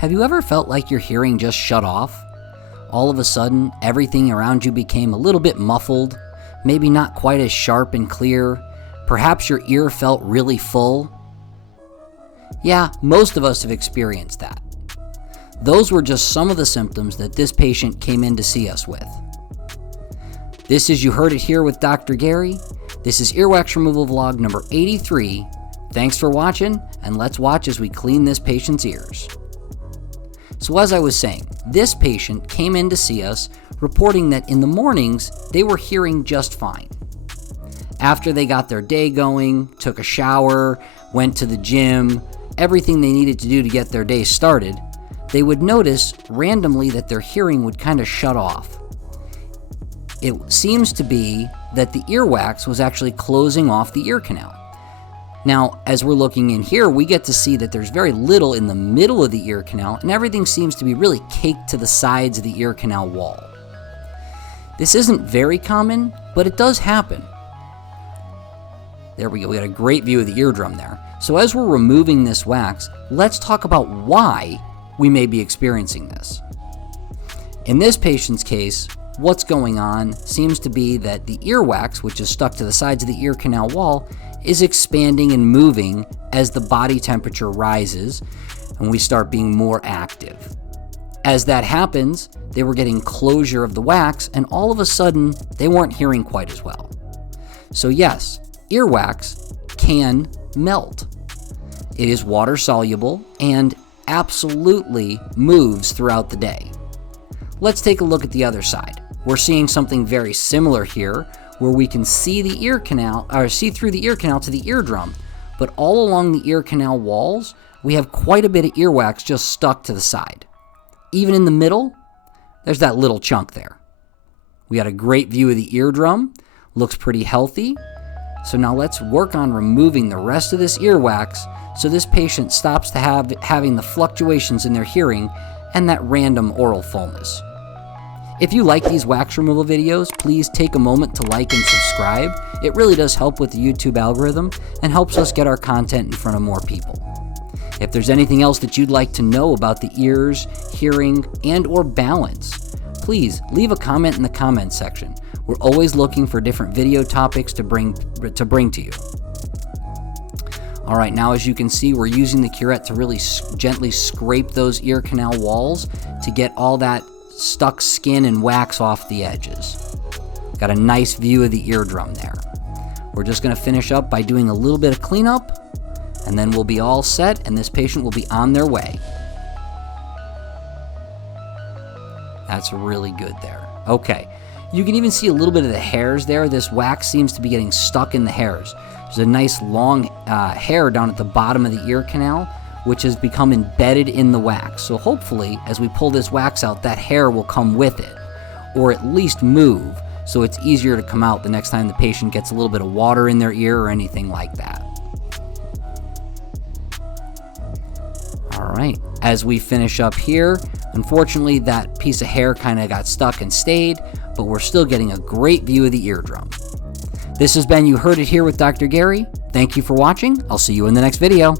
Have you ever felt like your hearing just shut off? All of a sudden, everything around you became a little bit muffled, maybe not quite as sharp and clear. Perhaps your ear felt really full. Yeah, most of us have experienced that. Those were just some of the symptoms that this patient came in to see us with. This is You Heard It Here with Dr. Gary. This is earwax removal vlog number 83. Thanks for watching, and let's watch as we clean this patient's ears. So as I was saying, this patient came in to see us reporting that in the mornings, they were hearing just fine. After they got their day going, took a shower, went to the gym, everything they needed to do to get their day started, they would notice randomly that their hearing would kind of shut off. It seems to be that the earwax was actually closing off the ear canal. Now, as we're looking in here, we get to see that there's very little in the middle of the ear canal, and everything seems to be really caked to the sides of the ear canal wall. This isn't very common, but it does happen. There we go, we got a great view of the eardrum there. So as we're removing this wax, let's talk about why we may be experiencing this. In this patient's case, what's going on seems to be that the earwax, which is stuck to the sides of the ear canal wall, is expanding and moving as the body temperature rises and we start being more active. As that happens, they were getting closure of the wax, and all of a sudden, they weren't hearing quite as well. So yes, earwax can melt. It is water soluble and absolutely moves throughout the day. Let's take a look at the other side. We're seeing something very similar here, where we can see the ear canal, or see through the ear canal to the eardrum, but all along the ear canal walls, we have quite a bit of earwax just stuck to the side. Even in the middle, there's that little chunk there. We got a great view of the eardrum, looks pretty healthy. So now let's work on removing the rest of this earwax so this patient stops to having the fluctuations in their hearing and that random oral fullness. If you like these wax removal videos, please take a moment to like and subscribe. It really does help with the YouTube algorithm and helps us get our content in front of more people. If there's anything else that you'd like to know about the ears, hearing, and or balance, please leave a comment in the comment section. We're always looking for different video topics to bring to you. All right, now as you can see, we're using the curette to really gently scrape those ear canal walls to get all that stuck skin and wax off the edges. Got a nice view of the eardrum there. We're just going to finish up by doing a little bit of cleanup, and then we'll be all set, and this patient will be on their way. That's really good there. Okay, you can even see a little bit of the hairs there. This wax seems to be getting stuck in the hairs. There's a nice long hair down at the bottom of the ear canal, which has become embedded in the wax. So hopefully, as we pull this wax out, that hair will come with it, or at least move, so it's easier to come out the next time the patient gets a little bit of water in their ear or anything like that. All right, as we finish up here, unfortunately that piece of hair kind of got stuck and stayed, but we're still getting a great view of the eardrum. This has been You Heard It Here with Dr. Gary. Thank you for watching. I'll see you in the next video.